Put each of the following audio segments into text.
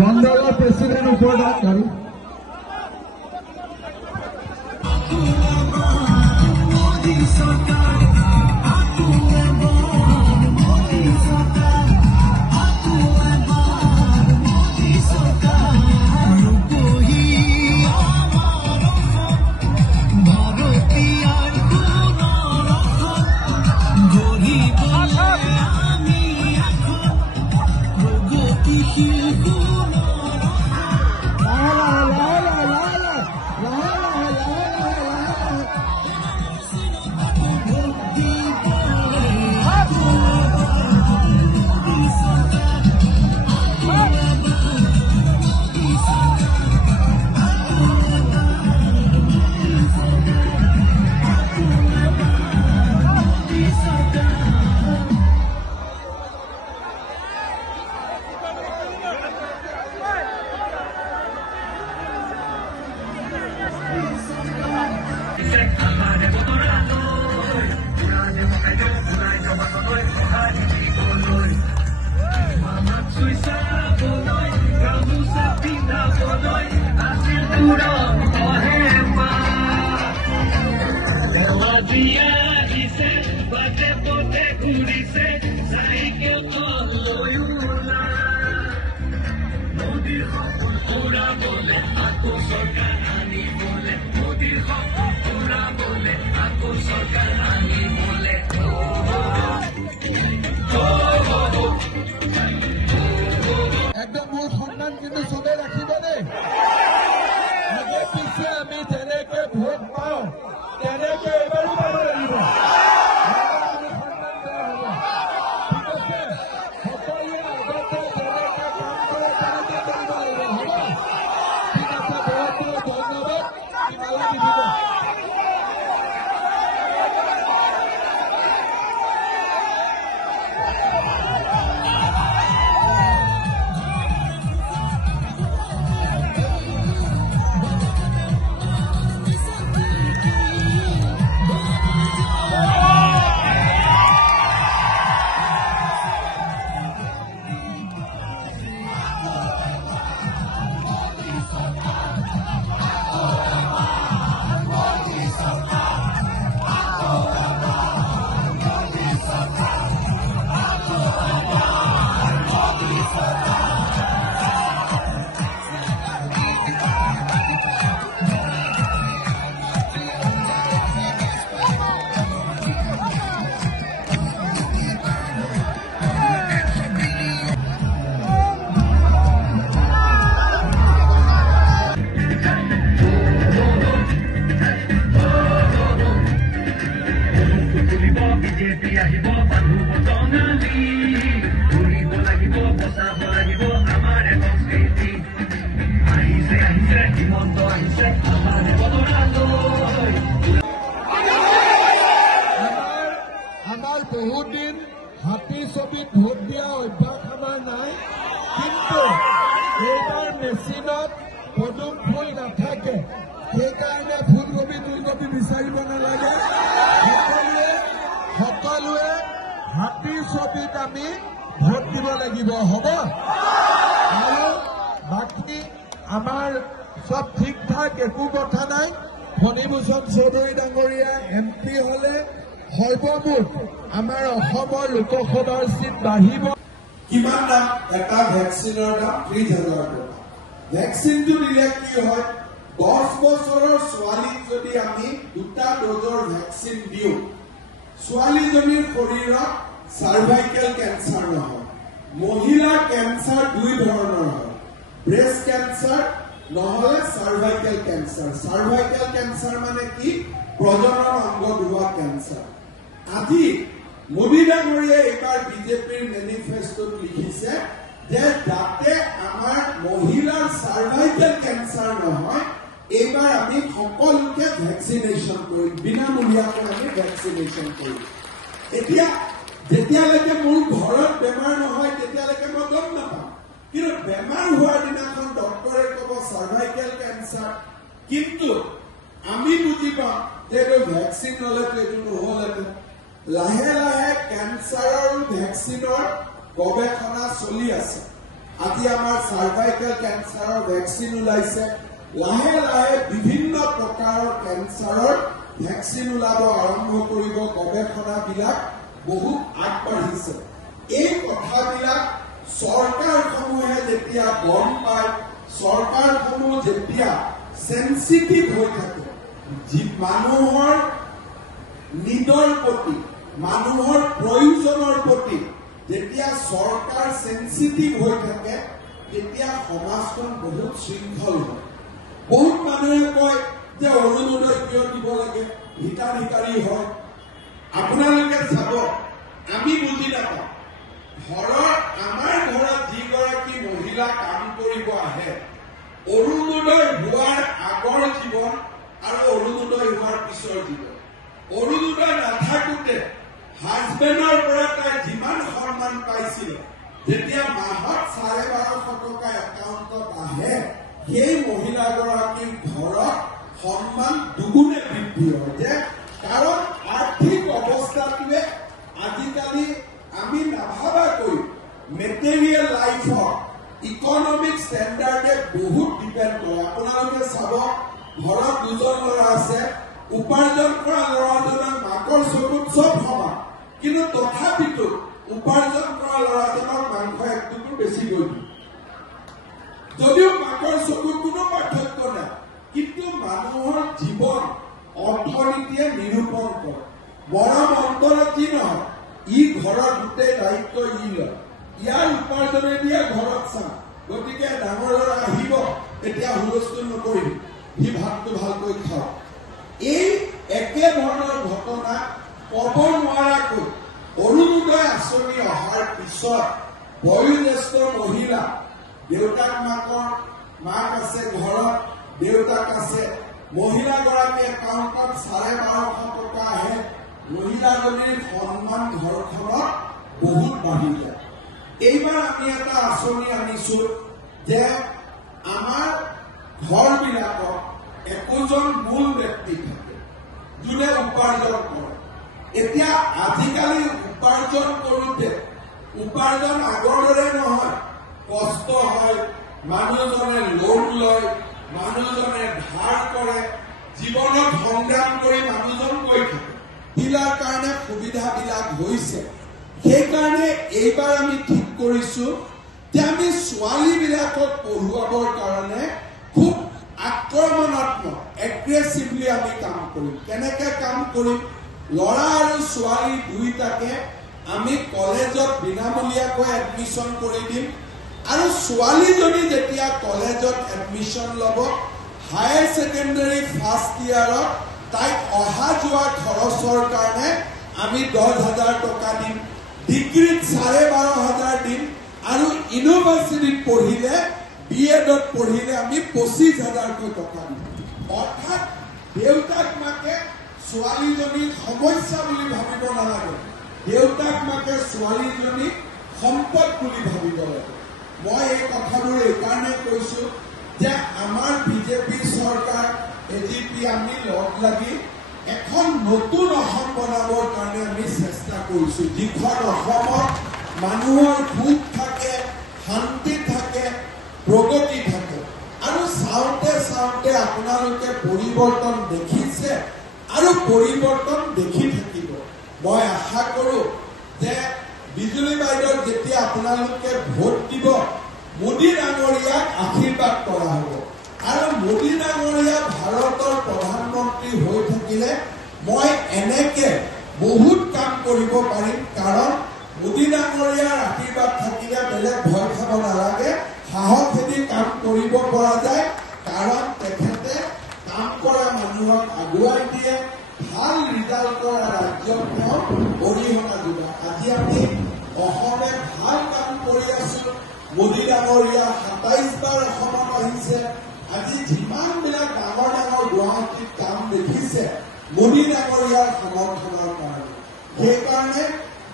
Mandala President Upada Garu. बहुत दिन हाथी छवि भोट दिया अभ्यास आमार नाई किन्तु एबार मेसिनत पदुम फुल नाथाके সেইকাৰণে ফুলকবি তুলকবি বিচাৰিব নালাগে সকলোৱে হাতীৰ ছবিত আমি ভোট দিব লাগিব হ'ব আৰু বাকি আমাৰ সব ঠিক ঠাক একো কথা নাই ফণীভূষণ চৌধুৰী ডাঙৰীয়া এমপি হলে সৰ্বমুঠ আমাৰ অসমৰ লোকসভাৰ সিট বাঢ়িব কিমান দাম এটা ভ্যাকসিনৰ দাম 30,000 টকা ভ্যাকসিনটো দিলে কি হয় 10 বছৰৰ ছোৱালীক যদি আমি দুটা ডোজৰ ভ্যাকসিন দিও ছোৱালীজনীৰ শৰীৰত সাৰ্ভাইকেল ক্যান্সাৰ নহয় মহিলা ক্যান্সাৰ দুই ধৰণৰ হয় ব্ৰেষ্ট ক্যান্সাৰ নহলে সাৰ্ভাইকেল ক্যান্সাৰ মানে কি প্ৰজনন অংগ দুৱা ক্যান্সাৰ আজি মোদী ডাঙৰীয়াই এবাৰ বিজেপিৰ মেনিফেস্টোত লিখিছে যে যাতে আমাৰ মহিলাৰ সাৰ্ভাইকেল ক্যান্সাৰ নহয় এইবাৰ আমি সকলোকে ভ্যাকসিনেশন কৰিম, বিনামূলীয়াকৈ আমি ভ্যাকসিনেশন কৰিম। এতিয়া যেতিয়ালৈকে মোৰ ঘৰত বেমাৰ নহয় তেতিয়ালৈকে মই গম নাপাম, কিন্তু বেমাৰ হোৱাৰ দিনাখন ডক্টৰে ক'ব সাৰ্ভাইকেল কেঞ্চাৰ, কিন্তু আমি বুজি পাম যে এইটো ভ্যাকসিন ল'লেতো এইটো নহ'লেতো। লাহে লাহে কেঞ্চাৰৰ ভ্যাকসিনৰ গৱেষণা চলি আছে। আজি আমাৰ সাৰ্ভাইকেল কেঞ্চাৰৰ ভ্যাকসিন ওলাইছে, লাহে লাহে বিভিন্ন প্ৰকাৰৰ কেঞ্চাৰৰ ভ্যাকসিন ওলাব আৰম্ভ কৰিব। গৱেষণাবিলাক বহুত আগবাঢ়িছে। এই কথাবিলাক চৰকাৰসমূহে যেতিয়া গম পায়, চৰকাৰসমূহ যেতিয়া সেন্সিটিভ হৈ থাকে, মানুহৰ নিদৰ প্ৰতি, মানুহৰ প্ৰয়োজনৰ প্ৰতি যেতিয়া চৰকাৰ সেন্সিটিভ হৈ থাকে, তেতিয়া সমাজখন বহুত শৃংখল হয়। বহুত মানুহে কয় যে অৰুণোদয় কিয় দিব লাগে, হিতাধিকাৰী হয়। আপোনালোকে চাব, আমি বুজি নাপাওঁ। আমাৰ ঘৰত যিগৰাকী মহিলা কাম কৰিব আহে, অৰুণোদয় হোৱাৰ আগৰ জীৱন আৰু অৰুণোদয় হোৱাৰ পিছৰ জীৱন। অৰুণোদয় নাথাকোতে হাজবেণ্ডৰ পৰা তাই যিমান সন্মান পাইছিল, যেতিয়া মাহত 1250 টকা একাউণ্টত আহে, সেই মহিলাগৰাকীৰ ঘৰত সন্মান দুগুণে বৃদ্ধি হয়। যে কাৰণ আৰ্থিক অৱস্থাটোৱে আজিকালি আমি নাভাবাকৈ মেটেৰিয়েল লাইফত ইকনমিক ষ্টেণ্ডাৰ্ডে বহুত ডিপেণ্ড কৰে। আপোনালোকে চাব, ঘৰত দুজন ল'ৰা আছে, উপাৰ্জন কৰা ল'ৰাজনৰ মাকৰ চকুত চব সমান, কিন্তু তথাপিতো উপাৰ্জন কৰা ল'ৰাজনৰ মাংস এক টুকুৰ বেছি গৈ দিয়ে। যদিও মাকৰ চকুত কোনো পাৰ্থক্য নাই, কিন্তু মানুহৰ জীৱন অৰ্থনীতিয়ে নিৰূপণ কৰে। মৰম অন্তৰত যি নহয়, ই ঘৰৰ গোটেই দায়িত্ব ই লয়। ইয়াৰ উপাৰ্জনে দিয়ে ঘৰত চাম, গতিকে ডাঙৰ ল'ৰা আহিব, এতিয়া হুলস্থুল নকৰিব, সি ভাতটো ভালকৈ খাওক। এই একে ধৰণৰ ঘটনা ক'ব নোৱাৰাকৈ অৰুণোদয় আঁচনি অহাৰ পিছত বয়োজ্যেষ্ঠ মহিলা, দেউতাক মাক আছে ঘৰত, দেউতাক আছে, মহিলাগৰাকী একাউণ্টত 1250 টকা আহে, মহিলাজনীৰ সন্মান ঘৰখনত বহুত বাঢ়ি যায়। এইবাৰ আমি এটা আঁচনি আনিছো যে আমাৰ ঘৰবিলাকত একোজন মূল ব্যক্তি থাকে, যোনে উপাৰ্জন কৰে। এতিয়া আজিকালি উপাৰ্জন কৰোঁতে উপাৰ্জন আগৰ দৰে নহয়, কষ্ট হয়, মানুহজনে লোন লয়, মানুহজনে ধাৰ কৰে, জীৱনত সংগ্ৰাম কৰি মানুহজন গৈ থাকে। ইয়াৰ কাৰণে সুবিধাবিলাক হৈছে। সেইকাৰণে এইবাৰ আমি ঠিক কৰিছো যে আমি ছোৱালীবিলাকক পঢ়ুৱাবৰ কাৰণে খুব আক্ৰমণাত্মক, এগ্ৰেছিভলি আমি কাম কৰিম। কেনেকে কাম কৰিম? ল'ৰা আৰু ছোৱালী দুইটাকে আমি কলেজত বিনামূলীয়াকৈ এডমিশ্যন কৰি দিম, আৰু ছোৱালীজনী যেতিয়া কলেজত এডমিশ্যন ল'ব, হায়াৰ ছেকেণ্ডাৰী ফাৰ্ষ্ট ইয়াৰত তাইক অহা যোৱা খৰচৰ কাৰণে আমি 10,000 টকা দিম, ডিগ্ৰীত 12,500 দিম, আৰু ইউনিভাৰ্চিটিত পঢ়িলে, বিএডত পঢ়িলে আমি 25,000 টকা দিম। অৰ্থাৎ দেউতাক মাকে ছোৱালীজনীক সমস্যা বুলি ভাবিব নালাগে, দেউতাক মাকে ছোৱালীজনীক সম্পদ বুলি ভাবিব লাগে। মই এই কথাবোৰ এইকাৰণে কৈছো যে আমাৰ বিজেপি চৰকাৰ, এজিপি আমি লগ লাগি এখন নতুন অসম বনাবৰ কাৰণে আমি চেষ্টা কৰিছো, যিখন অসমত মানুহৰ সুখ থাকে, শান্তি থাকে, প্ৰগতি থাকে। আৰু চাওঁতে চাওঁতে আপোনালোকে পৰিৱৰ্তন দেখিছে আৰু পৰিৱৰ্তন দেখি থাকিব। মই আশা কৰো যে বিজুলী বাইদেউক যেতিয়া আপোনালোকে ভোট দিব, মোদী ডাঙৰীয়াক আশীৰ্বাদ কৰা হ'ব। আৰু মোদী ডাঙৰীয়া ভাৰতৰ প্ৰধানমন্ত্ৰী হৈ থাকিলে মই এনেকে বহুত কাম কৰিব পাৰিম, কাৰণ মোদী ডাঙৰীয়াৰ আশীৰ্বাদ থাকিলে বেলেগ ভয় খাব নালাগে, সাহসেদি কাম কৰিব পৰা যায়। কাৰণ তেখেতে কাম কৰা মানুহক আগুৱাই দিয়ে, ভাল ৰিজাল্ট কৰা ৰাজ্যক তেওঁ অৰিহণা দিব। আজি আমি অসমে ভাল কাম কৰি আছো। মোদী ডাঙৰীয়া 27 বাৰ অসমত আহিছে, আজি যিমানবিলাক ডাঙৰ ডাঙৰ গুৱাহাটীত কাম দেখিছে মোদী ডাঙৰীয়াৰ সমৰ্থনৰ কাৰণে সেইকাৰণে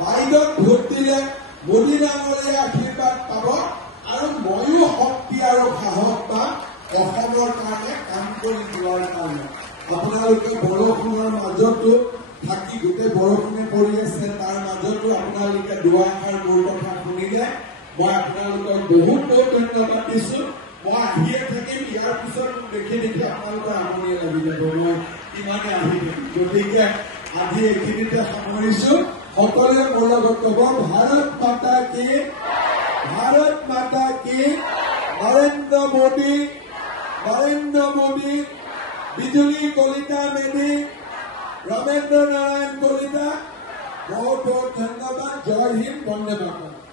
বাইদেউক ভোট দিলে মোদী ডাঙৰীয়া আশীৰ্বাদ পাব আৰু ময়ো শক্তি আৰু সাহস পাম অসমৰ কাৰণে কাম কৰি যোৱাৰ কাৰণে আপোনালোকে বৰষুণৰ মাজতো থাকি গোটেই বৰষুণে পৰি আছে তাৰ মাজতো আপোনালোকে দুআষাৰ মোৰ কথা শুনিলে মই আপোনালোকক বহুত বহুত ধন্যবাদ দিছো মই আহিয়ে থাকিম ইয়াৰ পিছত দেখি দেখি আপোনালোকৰ আমনি লাগি যাব মই ইমানে আহি থাকিম গতিকে আজি এইখিনিতে সামৰিছো সকলোৱে মোৰ লগত ক'ব ভাৰত মাতা কি নৰেন্দ্ৰ মোদী বিজুলী কলিতা মেধি ৰমেন্দ্ৰ নাৰায়ণ কলিতা বহুত বহুত ধন্যবাদ জয় হিন্দ বন্দে মাতৰম